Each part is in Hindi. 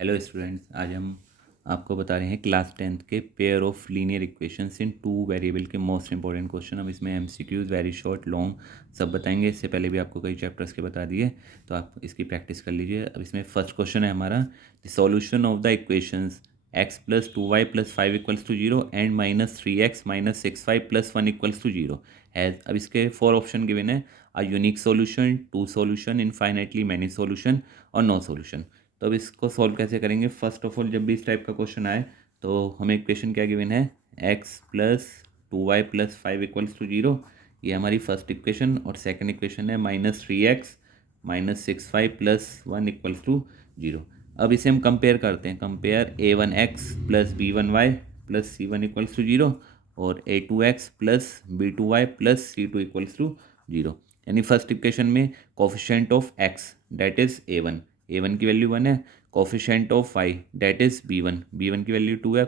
हेलो स्टूडेंट्स, आज हम आपको बता रहे हैं क्लास 10th के pair of linear equations in two variable के मोस्ट इंपॉर्टेंट क्वेश्चन। अब इसमें एमसीक्यूज, वेरी शॉर्ट, लॉन्ग सब बताएंगे। इससे पहले भी आपको कई चैप्टर्स के बता दिए, तो आप इसकी प्रैक्टिस कर लीजिए। अब इसमें फर्स्ट क्वेश्चन है हमारा, the solution of the equations x plus 2y plus 5 equals to 0 and minus 3x minus 6y plus 1 equals to 0 has. अब इसके 4 ऑप्शन गिवन है, a unique solution, two solution, infinitely many solution और नो सॉल्यूशन। तो अब इसको सॉल्व कैसे करेंगे? फर्स्ट ऑफ ऑल, जब भी इस टाइप का क्वेश्चन आए तो हमें इक्वेशन क्या गिवन है, x plus 2y plus 5 equals to 0, ये हमारी फर्स्ट इक्वेशन। और सेकंड इक्वेशन है minus 3x minus 6y plus 1 equals to 0। अब इसे हम कंपेयर करते हैं, compare a1x plus b1y plus c1 equals to 0 और a2x plus b2y plus c2 equals to 0। यानी फर्स्ट इक्वेशन में coefficient of x that is a1 की वैल्यू 1 है, coefficient of y that is b1 की वैल्यू 2 है,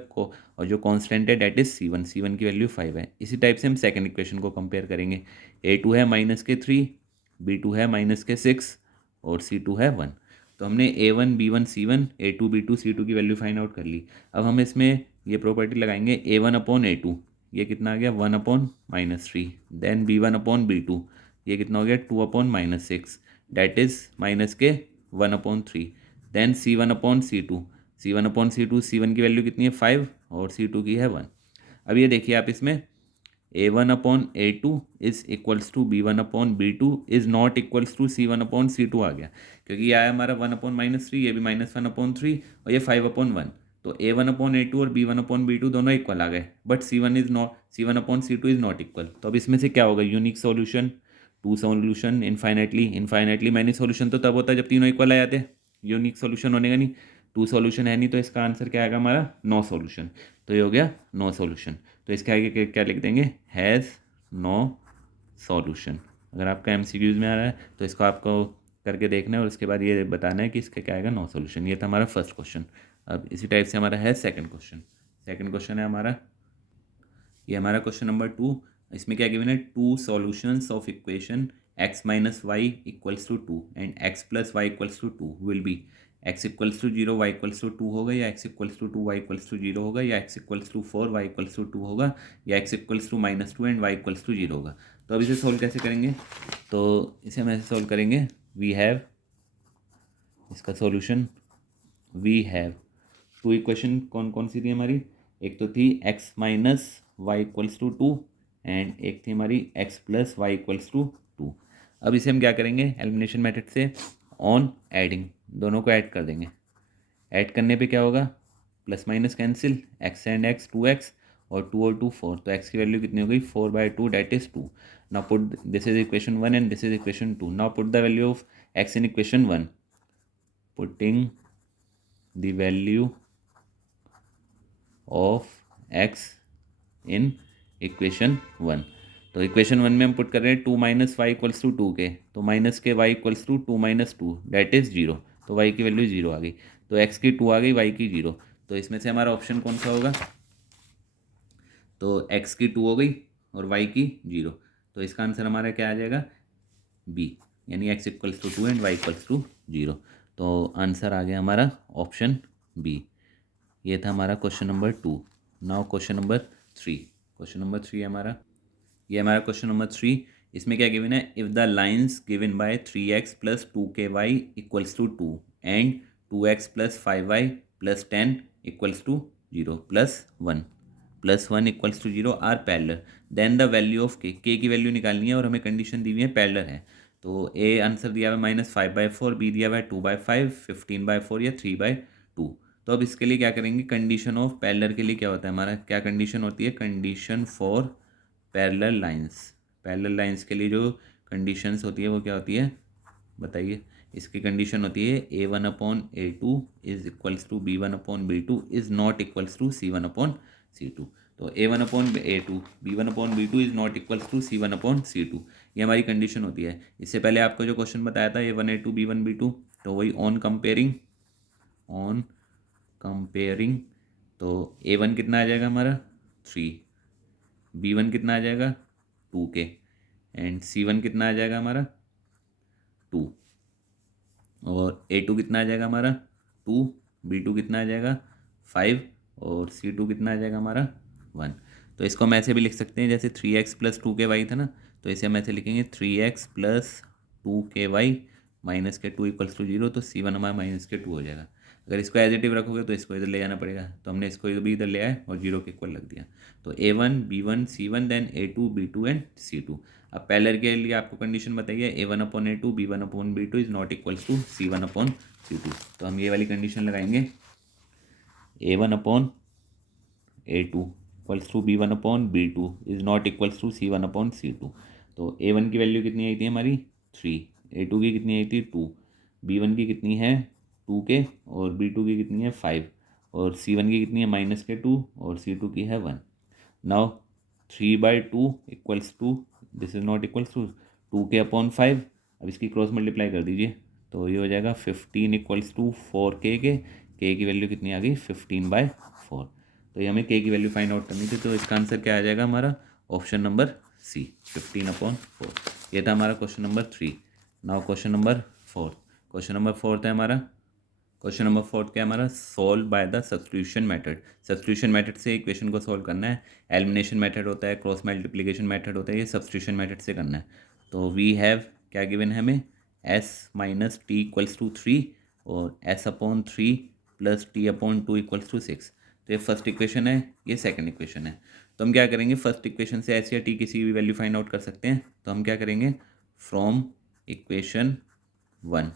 और जो कांस्टेंट है डेट इज़ c1 की वैल्यू 5 है। इसी टाइप से हम सेकंड इक्वेशन को कंपेयर करेंगे। a2 है माइनस के 3, b2 है माइनस के 6 और c2 है 1। तो हमने a1 b1 c1 a2 b2 c2 की वैल्यू फाइंड आउट कर ली। अब हम इसमें ये प्रॉपर्टी लगाएंगे, a1 अपॉन a2, ये कितना आ गया 1 upon minus 3। Then b1 upon b2, ये कितना हो गया 2 upon minus 6, that is minus के 1/3। Then c1 upon c2 c1 की वैल्यू कितनी है 5 और c2 की है 1। अब ये देखिए आप, इसमें a1 upon a2 is equals to b1 upon b2 is not equals to c1 upon c2 आ गया, क्योंकि ये आया हमारा 1 अपॉन माइनस 3, ये भी माइनस 1/3 और ये 5/1। तो a1 अपॉन a2 और b1 अपॉन b2 दोनों इक्वल आ गए, but c1 upon c2 is not equal. तो अब इसमें से क्या होगा, unique solution, two solution, infinitely many solution तो तब होता है जब तीनों इक्वल आ जाते हैं। यूनिक सॉल्यूशन होने का नहीं, टू सॉल्यूशन है नहीं, तो इसका आंसर क्या आएगा हमारा, नो सॉल्यूशन। तो ये हो गया नो सॉल्यूशन। तो इसके आगे क्या लिख देंगे, हैज़ नो सॉल्यूशन। अगर आपका एमसीक्यूज में आ रहा है तो इसको आपको करके देखना है और उसके बाद ये बताना है कि इसका क्या आएगा, नो सॉल्यूशन। ये था हमारा फर्स्ट क्वेश्चन। अब इसी टाइप से हमारा है सेकंड क्वेश्चन। सेकंड क्वेश्चन है हमारा, ये हमारा क्वेश्चन नंबर 2। इसमें क्या गिवन है, two solutions of equation x minus y equals to 2 and x plus y equals to 2 will be x equals to 0 y equals to 2 होगा, या x equals to 2 y equals to 0 होगा, या x equals to 4 y equals to 2 होगा, या x equals to minus 2 and y equals to 0 होगा। तो अब इसे सोल्व कैसे करेंगे, तो इसे हम ऐसे सोल्व करेंगे, वी हैव, इसका solution, we have two equation कौन कौन सी थी हमारी, एक तो थी x minus y equals to 2 and एक थी हमारी x plus y equals to 2। अब इसे हम क्या करेंगे, एलिमिनेशन मेथड से ऑन एडिंग दोनों को ऐड कर देंगे। ऐड करने पे क्या होगा, plus minus cancel, x and x 2x और 2 और 2 4, तो x की वैल्यू कितनी हो गई 4/2, that is 2। Now put, this is equation 1 and this is equation 2। Now put the value of x in equation 1, putting the value of x in equation 1। तो इक्वेशन 1 में हम पुट कर रहे हैं 2 माइनस वाई इक्वल्स टू 2 के, तो माइनस के y equals to 2 minus 2, that is 0। तो y की वैल्यू 0 आ गई, तो x की 2 आ गई, y की 0। तो इसमें से हमारा ऑप्शन कौन सा होगा, तो x की 2 हो गई और y की 0। तो इसका आंसर हमारा क्या आ जाएगा, बी, यानी x equals to 2 and y equals to 0। तो आंसर आ गया हमारा ऑप्शन बी। ये था हमारा question number 2। Now question number 3। Question number 3 हमारा, ये हमारा क्वेश्चन नंबर 3। इसमें क्या गिवन है, if the lines given by 3x plus 2ky equals to 2 and 2x plus 5y plus 10 equals to 0 plus 1 equals to 0 are parallel, then the value of k की वैल्यू निकालनी है और हमें कंडीशन दी हुई है पैरेलल है। तो ए आंसर दिया हुआ है -5/4, बी दिया हुआ है 2/5, 15/4 या 3/2। तो अब इसके लिए क्या करेंगे, कंडीशन ऑफ पैरेलल के लिए क्या होता है हमारा, क्या कंडीशन होती है, condition for parallel lines. Parallel lines के लिए जो कंडीशंस होती है वो क्या होती है, बताइए। इसकी कंडीशन होती है a1/a2 is equals to b1/b2 is not equals to c1/c2। तो a1/a2 b1/b2 is not equals to c1/c2, ये हमारी कंडीशन होती है। इससे पहले आपको जो क्वेश्चन बताया था a1 a2 b1 b2, तो वही ऑन कंपेयरिंग, तो a1 कितना आ जाएगा हमारा 3, b1 कितना आ जाएगा 2k एंड c1 कितना आ जाएगा हमारा 2, और a2 कितना आ जाएगा हमारा 2 B2 कितना आ जाएगा 5 और C2 कितना आ जाएगा हमारा 1। तो इसको हम ऐसे भी लिख सकते हैं जैसे 3x प्लस 2ky था ना, तो इसे हम ऐसे लिखेंगे 3x प्लस 2ky माइनस के 2 इक्वल्स टू 0, तो C1 हमारा माइनस के 2 हो जाएगा। अगर इसको एजिटिव रखोगे तो इसको इधर ले जाना पड़ेगा, तो हमने इसको भी इधर ले आए और 0 के इक्वल रख दिया। तो A1 B1 C1 then A2 B2 and C2। अब पहले के लिए आपको कंडीशन बताइए A1 upon A2 B1 upon B2 is not equals to C1 upon C2। तो हम ये वाली कंडीशन लगाएंगे A1 upon A2 equals to B1 upon B2 is not equals to C1 upon C2। तो A1 की वैल्यू कितनी आई थी हमारी 3, A2 की कितनी आई थी 2, B1 की कितनी है 2 के और B2 की कितनी है 5 और C1 की कितनी है माइनस के 2 और C2 की है 1। Now 3/2 equals to this is not equals to 2 k upon 5। अब इसकी क्रॉस मल्टीप्लाई कर दीजिए तो ये हो जाएगा 15 इक्वल्स टू 4k के की वैल्यू कितनी आ गई 15/4। तो ये हमें k की वैल्यू फाइंड आउट करनी थी, तो इसका आंसर क्या आ जाएगा हमारा ऑप्शन नंबर सी 15/4। ये था हमारा question number 3। Now question number 4। Question number 4 है हमारा, क्वेश्चन नंबर 4 क्या हमारा solve by the substitution method. Substitution method से इक्वेशन को सॉल्व करना है। एलिमिनेशन मेथड होता है, क्रॉस मल्टीप्लिकेशन मेथड होता है, ये सब्स्टिट्यूशन मेथड से करना है। तो वी हैव क्या गिवन है हमें s minus t equals to 3 और s अपॉन 3 plus t upon 2 equals to 6। तो ये फर्स्ट इक्वेशन है, ये सेकंड इक्वेशन है। तो हम क्या करेंगे फर्स्ट इक्वेशन से s या t किसी भी वैल्यू फाइंड आउट कर सकते हैं। तो हम क्या करेंगे फ्रॉम इक्वेशन 1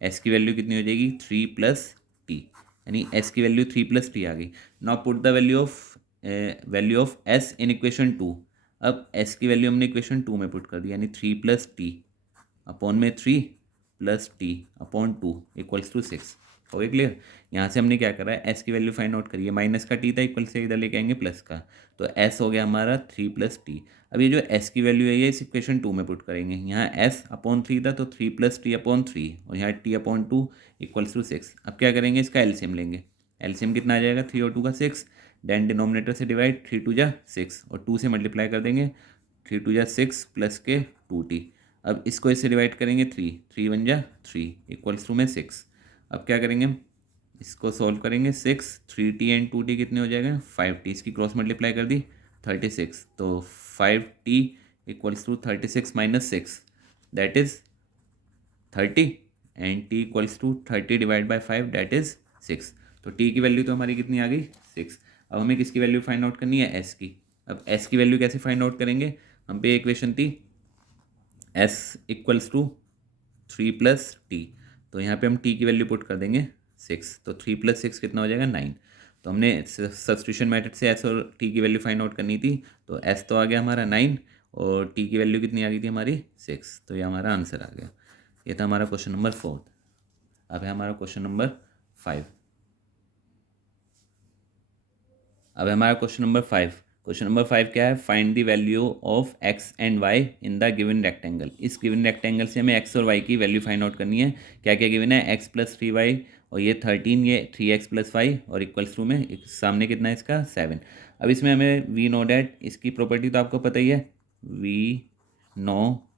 s की वैल्यू कितनी हो जाएगी 3 प्लस टी, यानी s की वैल्यू 3 प्लस टी आ गई। Now put the value of s in equation 2। अब s की वैल्यू हमने इक्वेशन 2 में पुट कर दी, यानी 3 प्लस टी अपॉन में 3 plus t upon 2 equals to 6। हो गया क्लियर। यहाँ से हमने क्या करा है s की वैल्यू फाइंड आउट करिए, माइनस का t था इक्वल से इधर लेके आएंगे प्लस का, तो s हो गया हमारा 3 प्लस टी। अब ये जो s की वैल्यू है ये इस इक्वेशन 2 में पुट करेंगे। यहाँ s अपॉन 3 था तो 3 प्लस टी अपॉन 3 और यहाँ t अपॉन 2 इक्वल्स टू 6। अब क्या करेंगे इसका एलसीएम लेंगे। एलसीएम कितना आ जाएगा 3 और 2 का 6, देन डिनोमिनेटर से डिवाइड 3 2 जा 6 और 2 से मल्टीप्लाई कर देंगे 3 2 जा 6 प्लस के 2t। अब इसको इससे डिवाइड करेंगे 3 3 1 जा 3 इक्वल्स टू में 6। अब क्या करेंगे हम इसको सॉल्व करेंगे 6 3t एंड 2t कितने हो जाएगा 5t, इसकी क्रॉस मल्टीप्लाई कर दी 36, तो 5t equals to 36 minus 6 that is 30 and t equals to 30 divide by 5 that is 6। तो t की वैल्यू तो हमारी कितनी आ गई 6। अब हमें किसकी वैल्यू फाइंड आउट करनी है s की। अब s की वैल्यू कैसे फाइंड आउट करेंगे, हम पे इक्वेशन थी s equals to 3 plus t, तो यहाँ पे हम t की वैल्यू पुट कर देंगे 6, तो 3 प्लस 6 कितना हो जाएगा 9। तो हमने सब्स्टिट्यूशन मेथड से s और t की वैल्यू फाइंड आउट करनी थी, तो s तो आ गया हमारा 9 और t की वैल्यू कितनी आ गई थी हमारी 6, तो ये हमारा आंसर आ गया। ये था हमारा क्वेश्चन नंबर 4। अब है हमारा क्वेश्चन नंबर 5। अब है हमारा क्वेश्चन नंबर 5। क्वेश्चन नंबर 5 क्या है find the value of x and y in the given rectangle. इस गिवन रेक्टेंगल से हमें x और y की वैल्यू फाइंड आउट करनी है। क्या क्या गिवन है x प्लस 3y और ये 13, ये 3x प्लस 5 और इक्वल्स टू में सामने कितना है इसका 7। अब इसमें हमें वी नो डैट, इसकी प्रॉपर्टी तो आपको पता ही है, we know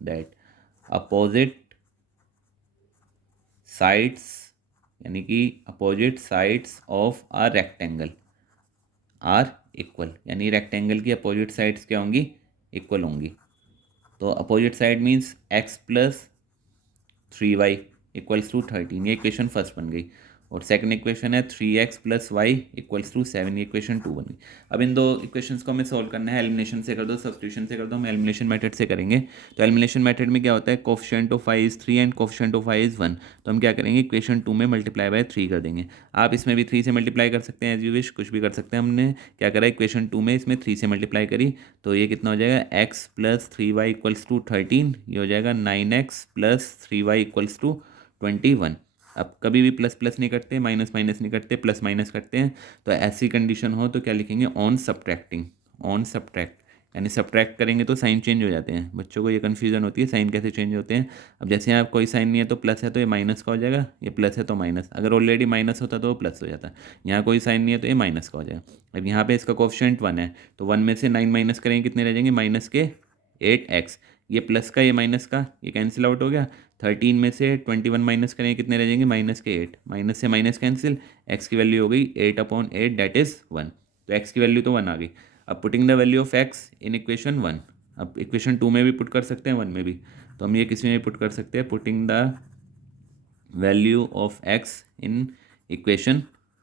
that opposite sides यानी कि opposite sides of a rectangle are equal, यानी रेक्टेंगल की अपोजिट साइड्स क्या होंगी इक्वल होंगी। तो opposite side means x plus 3y equals to 13, ये इक्वेशन फर्स्ट बन गई। और सेकंड इक्वेशन है 3x plus y equals to 7, ये इक्वेशन 2 बन गई। अब इन दो इक्वेशंस को हमें सॉल्व करना है, एलिमिनेशन से कर दो सब्स्टिट्यूशन से कर दो, हम एलिमिनेशन मेथड से करेंगे। तो एलिमिनेशन मेथड में क्या होता है coefficient of y is 3 and coefficient of y is 1। तो हम क्या करेंगे इक्वेशन 2 में मल्टीप्लाई बाय 3 कर देंगे। आप इसमें भी 3 से मल्टीप्लाई कर सकते हैं, एज यू विश, कुछ भी कर सकते हैं। हमने क्या करा इक्वेशन 2 में इसमें 3 से मल्टीप्लाई करी, तो ये कितना हो जाएगा x plus 3y equals to 13, ये हो जाएगा 9x plus 3y equals to 21। अब कभी भी प्लस प्लस नहीं करते, माइनस माइनस नहीं करते, प्लस माइनस करते हैं। तो ऐसी कंडीशन हो तो क्या लिखेंगे ऑन सब्ट्रैक्टिंग, ऑन सब्ट्रैक्ट, यानी सब्ट्रैक्ट करेंगे तो साइन चेंज हो जाते हैं। बच्चों को ये कन्फ्यूजन होती है साइन कैसे चेंज होते हैं। अब जैसे यहाँ कोई साइन नहीं है तो प्लस है तो ये माइनस का हो जाएगा, ये प्लस है तो माइनस, अगर ऑलरेडी माइनस होता तो वो प्लस हो जाता। यहाँ कोई साइन नहीं है तो ये माइनस का हो जाएगा। अब यहाँ पे इसका कोफिशिएंट 1 है, तो 1 में से 9 माइनस करेंगे कितने रह जाएंगे माइनस के 8x, ये प्लस का ये माइनस का ये कैंसिल आउट हो गया, 13 में से 21 माइनस करेंगे कितने रह जाएंगे, -8, माइनस से माइनस कैंसिल, एक्स की वैल्यू हो गई 8/8 दैट इज़ 1, तो एक्स की वैल्यू तो 1 आ गई। अब putting the value of x in equation 1, अब इक्वेशन 2 में भी पुट कर सकते हैं 1 में भी, तो हम ये किसी में भी पुट कर सकते हैं, putting the value of x in equation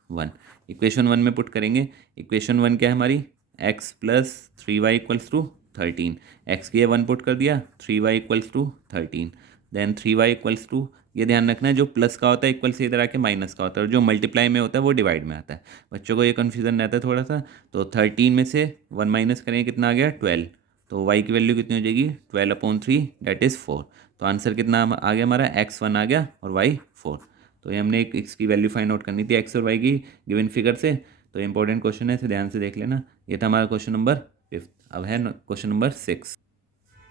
1, equation 1 में पुट करेंगे। इक्वेशन 1 क्या है हमारी, x plus 3y equals to 13, x की 1 पुट कर दिया, 3y equals to 13, then 3y equals to, ये ध्यान रखना है जो प्लस का होता है इक्वल से इधर आके माइनस का होता है, और जो मल्टीप्लाई में होता है वो डिवाइड में आता है, बच्चों को ये कन्फ्यूजन रहता है थोड़ा सा। तो 13 में से 1 माइनस करेंगे कितना आ गया 12, तो y की वैल्यू कितनी हो जाएगी 12/3 दैट इज़ 4, तो आंसर कितना आ गया हमारा, x1 आ गया और y 4। तो ये हमने एक इसकी वैल्यू फाइंड आउट करनी थी एक्स और वाई की गिवन फिगर से, तो इंपॉर्टेंट क्वेश्चन है, इसे ध्यान से देख लेना। ये था हमारा क्वेश्चन नंबर 5। अब है क्वेश्चन नंबर 6,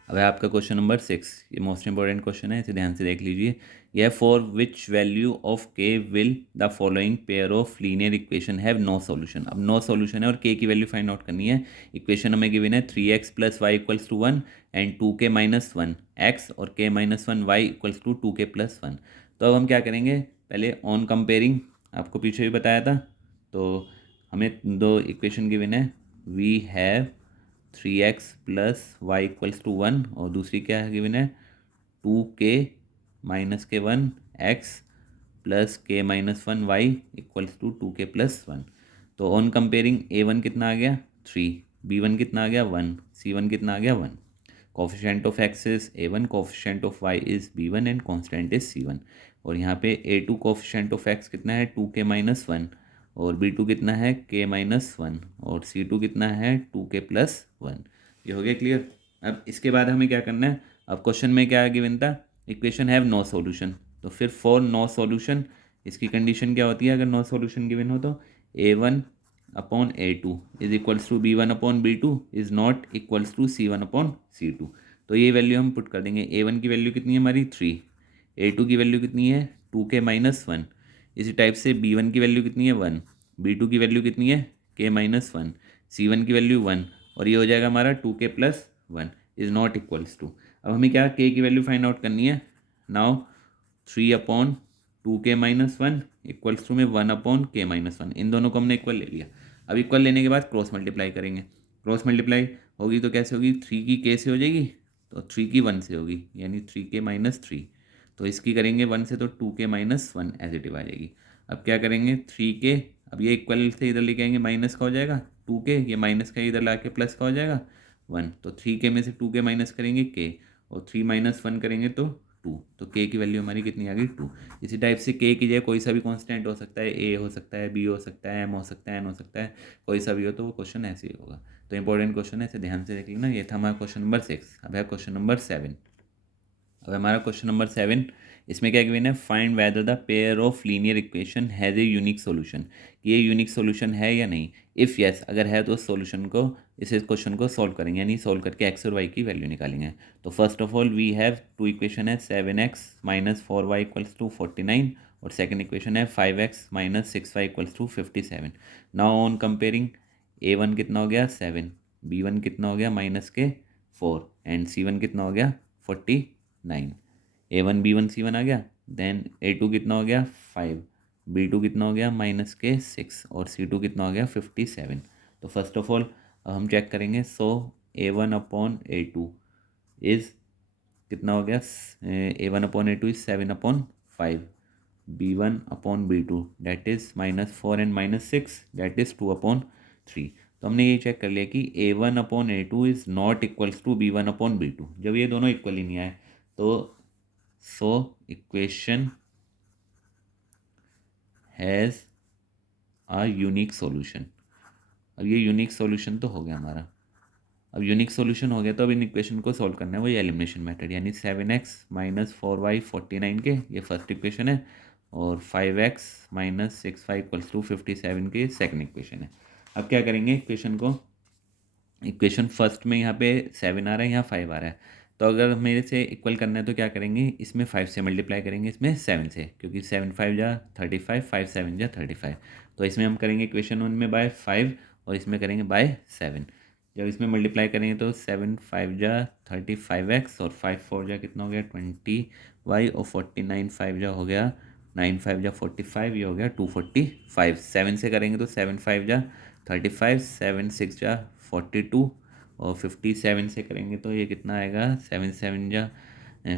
अब है आपका क्वेश्चन नंबर 6, ये मोस्ट इंपॉर्टेंट क्वेश्चन है, इसे ध्यान से देख लीजिए। यह for which value of k will the following pair of linear equation have no solution, अब नो सॉल्यूशन है और के की वैल्यू फाइंड आउट करनी है। इक्वेशन हमें गिवन है 3x + y = 1 and 2k - 1 x और k - 1 y = 2k + 1। तो अब हम क्या करेंगे, पहले ऑन कंपेयरिंग, आपको पीछे भी बताया था, तो हमें दो इक्वेशन गिवन है, वी हैव 3x + y = 1 और दूसरी क्या है गिवन है 2k - 1 x + k - 1 y = 2k + 1। तो ऑन कंपेयरिंग a1 कितना आ गया 3, b1 कितना आ गया 1, c1 कितना आ गया 1। Coefficient of x is a1, coefficient of y is b1 and constant is c1। और यहाँ पे a2 कोफिशिएंट ऑफ x कितना है 2k - 1 और b2 कितना है k - 1 और c2 कितना है 2k + 1। ये हो गया क्लियर। अब इसके बाद हमें क्या करना है, अब क्वेश्चन में क्या गिवन था, इक्वेशन हैव नो सॉल्यूशन, तो फिर फॉर नो सॉल्यूशन इसकी कंडीशन क्या होती है, अगर नो सॉल्यूशन गिवन हो तो a1/a2 = b1/b2 is not equals to c1/c2। तो ये वैल्यू हम पुट कर देंगे, a1 की वैल्यू कितनी है हमारी 3, a2 की वैल्यू कितनी है 2k - 1, इसी टाइप से b1 की वैल्यू कितनी है 1, b2 की वैल्यू कितनी है k - 1, c1 की वैल्यू 1 और ये हो जाएगा हमारा 2k + 1 is not equals to. अब हमें क्या k की वैल्यू फाइंड आउट करनी है, नाउ 3/2k - 1 इक्वल्स टू में 1/k - 1, इन दोनों को हमने इक्वल ले लिया। अब इक्वल लेने के बाद क्रॉस मल्टीप्लाई करेंगे, क्रॉस मल्टीप्लाई होगी तो कैसे होगी, 3 की k से हो जाएगी तो 3 की 1 से होगी, यानी 3k - 3, तो इसकी करेंगे 1 से तो 2k - 1 ऐसे डिवाइड आ जाएगी। अब क्या करेंगे 3k, अब ये इक्वल से इधर लेके आएंगे माइनस का हो जाएगा 2k, ये माइनस का इधर ला के प्लस का हो जाएगा 1, तो 3k में से 2k माइनस करेंगे k और 3 - 1 करेंगे तो 2, तो k की वैल्यू हमारी कितनी आ गई 2। इसी टाइप से k की जगह कोई सा भी कांस्टेंट हो सकता है, a हो सकता है, b हो सकता है, m हो सकता है, n हो सकता है, कोई सा भी हो तो वो क्वेश्चन ऐसे ही होगा। तो इंपॉर्टेंट क्वेश्चन है, इसे ध्यान से देख लेना। ये था हमारा क्वेश्चन नंबर 6। अब है क्वेश्चन नंबर 7। अब हमारा क्वेश्चन नंबर 7, इसमें क्या गिवन है, find whether the pair of linear equation has a unique solution, कि ये यूनिक सॉल्यूशन है या नहीं। इफ़ यस, अगर है तो उस सॉल्यूशन को, इस क्वेश्चन को सॉल्व करेंगे, यानी सॉल्व करके एक्स और वाई की वैल्यू निकालेंगे। तो first of all we have two equation है 7x - 4y = 49 और सेकंड इक्वेशन है 5x - 6y = 57। Now on comparing a1 कितना हो गया 7, b1 कितना हो गया -4 एंड c1 कितना हो गया 49, a1 b1 c1 आ गया, देन a2 कितना हो गया 5, b2 कितना हो गया -6 और c2 कितना हो गया 57। तो फर्स्ट ऑफ ऑल हम चेक करेंगे, सो a1/a2 इज़ कितना हो गया, a1/a2 is 7/5, b1/b2 that is -4 and -6 that is 2/3। तो हमने ये चेक कर लिया कि a1/a2 is not equals to b1/b2, जब ये दोनों इक्वल ही नहीं आए तो so equation has a unique solution. अब ये यूनिक सॉल्यूशन तो हो गया हमारा। अब यूनिक सॉल्यूशन हो गया तो अब इन इक्वेशन को सॉल्व करना है, वही एलिमिनेशन मेथड, यानी 7x - 4y 49 के, ये फर्स्ट इक्वेशन है, और 5x - 6y = 57 के सेकंड इक्वेशन है। अब क्या करेंगे इक्वेशन को, इक्वेशन फर्स्ट में यहाँ पे 7 आ रहा है, यहाँ 5 आ रहा है, तो अगर मेरे से इक्वल करना है तो क्या करेंगे, इसमें 5 से मल्टीप्लाई करेंगे, इसमें 7 से, क्योंकि 7 × 5 = 35, 5 × 7 = 35। तो इसमें हम करेंगे इक्वेशन 1 में बाय 5 और इसमें करेंगे बाय 7। जब इसमें मल्टीप्लाई करेंगे तो 7 × 5 = 35x और 5 × 4 कितना हो गया 20 वाई, और 49 5 जा हो गया 9 5 जा 45, ये हो गया 245। 7 से करेंगे तो 7 5 जा 35, 7 6 जा 42, और 57 से करेंगे तो ये कितना आएगा 7 7 जा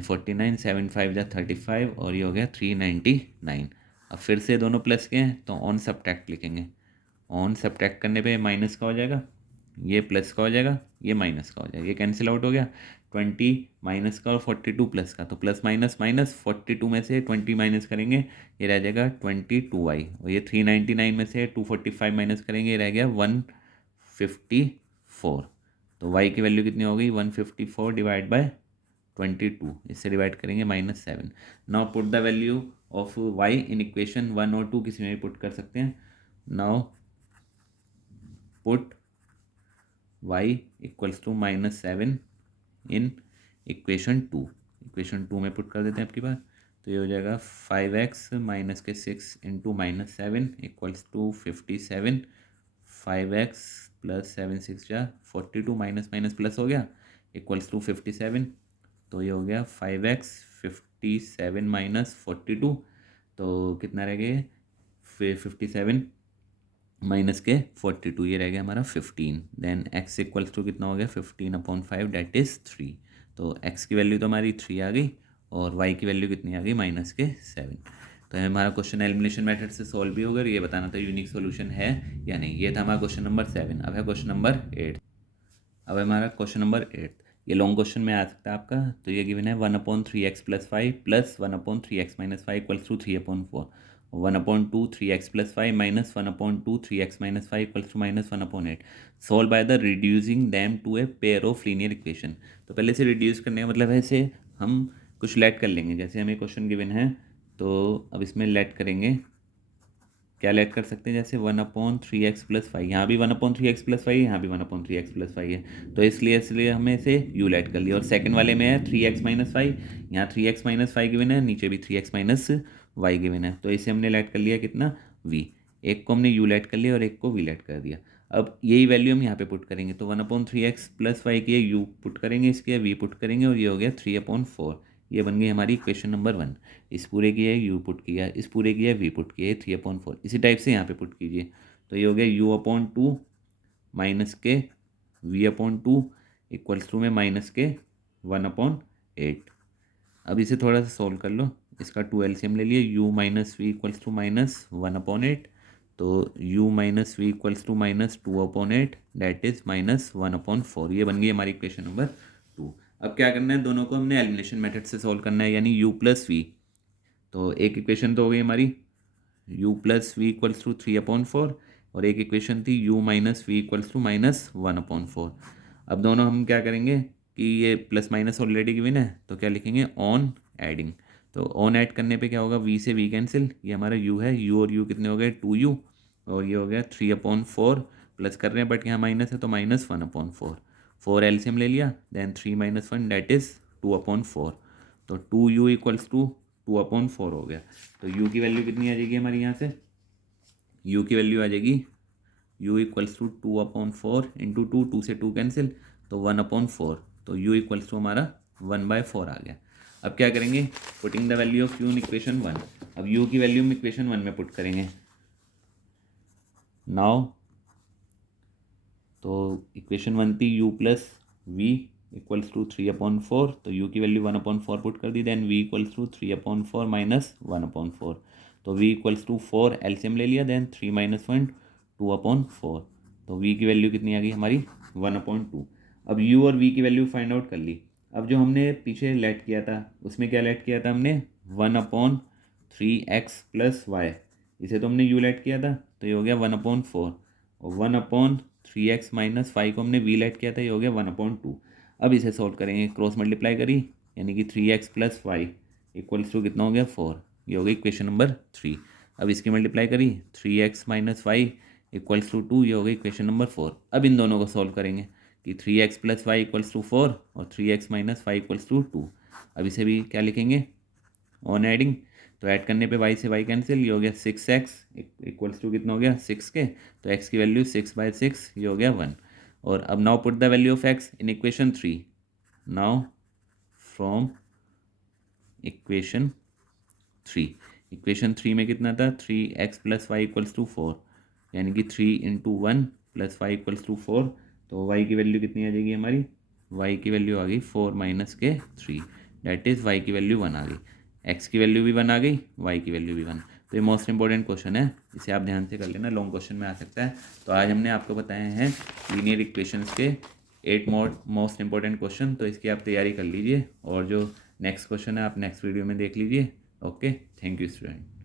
49, 7 5 जा 35, और ये हो गया 399। अब फिर से दोनों प्लस के हैं तो ऑन सब्ट्रैक्ट लिखेंगे। ऑन सब्ट्रैक्ट करने पे माइनस का हो जाएगा, ये प्लस का हो जाएगा, ये माइनस का हो जाएगा, ये कैंसिल आउट हो गया। 20 माइनस का और 42 प्लस का, तो प्लस माइनस माइनस, 42 में से 20 माइनस करेंगे, ये रह जाएगा 22y, और ये 399 में से 245 माइनस करेंगे, ये रह गया 154। तो y की वैल्यू कितनी हो गई 154 डिवाइड बाय 22, इससे डिवाइड करेंगे -7। Now put the value of y in equation 1 और 2, किसी में भी पुट कर सकते हैं। Now put y equals to -7 in equation 2। Equation 2 में पुट कर देते हैं आपकी बात, तो ये हो जाएगा 5x माइनस के 6 into -7 equals to 57। 5x plus 7 6 जा 42, माइनस माइनस प्लस हो गया, इक्वल्स टू 57। तो ये हो गया 5x 57 माइनस 42, तो कितना रह गया फिर 57 माइनस के 42, ये रह गया हमारा 15। देन x इक्वल्स टू कितना हो गया 15/5, डेट इज़ 3। तो x की वैल्यू तो हमारी 3 आ गई, और y की वैल्यू कितनी आ गई -7। तो हमारा क्वेश्चन एलिमिनेशन मेथड से सॉल्व भी होगा, ये बताना था यूनिक सॉल्यूशन है या नहीं। ये था हमारा क्वेश्चन नंबर 7। अब है क्वेश्चन नंबर 8। अब हमारा क्वेश्चन नंबर 8, ये लॉन्ग क्वेश्चन में आ सकता है आपका। तो ये गिवन है 1/3x + 5 plus 1/3x - 5 equals to 3/4, 1/2 3x + 5 minus 1/2 3x - 5 equals to -1/8। Solve by the reducing them to a pair of linear equation. तो पहले से रिड्यूस करने का मतलब है इसे हम कुछ लेट कर लेंगे। जैसे हमें क्वेश्चन गिवन है, तो अब इसमें लेट करेंगे, क्या लेट कर सकते हैं, जैसे 1/3x + 5, यहाँ भी 1/3x + 5, यहाँ भी 1/3x + 5 है, तो इसलिए हमें इसे u लेट कर लिया। और सेकंड वाले में है 3x - 5, यहाँ 3x - 5 गिवन है, नीचे भी 3x - y गिवन है, तो इसे हमने लेट कर लिया कितना v। एक को हमने u लेट कर लिया और एक को v लेट कर दिया। अब यही वैल्यू हम यहाँ पे पुट करेंगे, तो 1/3x + 5 की है u पुट करेंगे, इसकी v पुट करेंगे, और ये हो गया 3/4। ये बन गई हमारी इक्वेशन नंबर 1। इस पूरे की है u पुट किया, इस पूरे की है v पुट किया, 3/4। इसी टाइप से यहाँ पे पुट कीजिए, तो ये हो गया u/2 माइनस के v/2 इक्वल्स टू में माइनस के 1/8। अब इसे थोड़ा सा सोल्व कर लो, इसका 2 एलसीएम ले लिए, u minus v equals to -1/8, तो u minus v equals to -2/8, that is -1/4। ये बन गई हमारी इक्वेशन नंबर 2। अब क्या करना है, दोनों को हमने एलिमिनेशन मेथड से सॉल्व करना है, यानी u + v। तो एक इक्वेशन तो हो गई हमारी u + v इक्वल्स टू 3/4, और एक इक्वेशन थी u minus v equals to -1/4। अब दोनों हम क्या करेंगे कि ये प्लस माइनस ऑलरेडी गिवन है, तो क्या लिखेंगे ऑन एडिंग। तो ऑन ऐड करने पे क्या होगा, v से v कैंसिल, ये हमारा u है, u और u कितने हो गए 2u, और ये हो गया 3/4। प्लस कर रहे हैं बट यहाँ माइनस है, तो -1/4। 4 एलसीएम ले लिया, देन 3 - 1 डेट इज़ 2/4। तो 2u इक्वल्स टू 2/4 हो गया। तो u की वैल्यू कितनी आ जाएगी हमारी यहाँ से, u की वैल्यू आ जाएगी u इक्वल्स टू 2/4 इंटू 2 से 2 कैंसिल, तो 1/4। तो u इक्वल्स टू हमारा 1/4 आ गया। अब क्या करेंगे, putting the value of u in equation 1। अब u की वैल्यू हम इक्वेशन 1 में पुट करेंगे। नाउ तो इक्वेशन 1 थी u + v इक्वल्स टू 3/4, तो u की वैल्यू 1/4 पुट कर दी, then v equals to 3/4 minus 1/4, तो v इक्वल्स टू 4 एलसीएम ले लिया, देन 3 - 1 2/4, तो v की वैल्यू कितनी आ गई हमारी 1/2। अब u और v की वैल्यू फाइंड आउट कर ली। अब जो हमने पीछे लेट किया था, उसमें क्या लेट किया था हमने 1/3x + y, इसे तो हमने u लेट किया था, तो ये हो गया 1/4, और 1/3x - 5 को हमने v लेट किया था, ये हो गया 1/2। अब इसे सॉल्व करेंगे, क्रॉस मल्टीप्लाई करी, यानी कि 3x + y इक्वल्स टू कितना हो गया 4, ये हो गई इक्वेशन नंबर 3। अब इसकी मल्टीप्लाई करी, 3x - 5 इक्वल्स टू 2, ये हो गई इक्वेशन नंबर 4। अब इन दोनों को सॉल्व करेंगे कि 3x + y इक्वल्स टू 4 और 3x - 5 इक्वल्स टू 2। अब इसे भी क्या लिखेंगे ऑन एडिंग, तो ऐड करने पे y से y कैंसिल, ये हो गया 6x इक्वल्स टू कितना हो गया 6 के, तो x की वैल्यू 6/6, ये हो गया 1। और अब now put the value of x in equation 3। Now from equation 3। Equation 3 में कितना था, 3x + y = 4, यानी कि 3 × 1 + y = 4। तो y की वैल्यू कितनी आ जाएगी हमारी, y की वैल्यू आ गई 4 - के 3, डैट इज़ y की वैल्यू 1 आ गई, x की वैल्यू भी 1 आ गई, y की वैल्यू भी 1। तो ये मोस्ट इंपॉर्टेंट क्वेश्चन है, इसे आप ध्यान से कर लेना, लॉन्ग क्वेश्चन में आ सकता है। तो आज हमने आपको बताए हैं लीनियर इक्वेशंस के 8 मोस्ट इंपॉर्टेंट क्वेश्चन, तो इसकी आप तैयारी कर लीजिए, और जो नेक्स्ट क्वेश्चन है आप नेक्स्ट वीडियो में देख लीजिए। Okay, thank you student.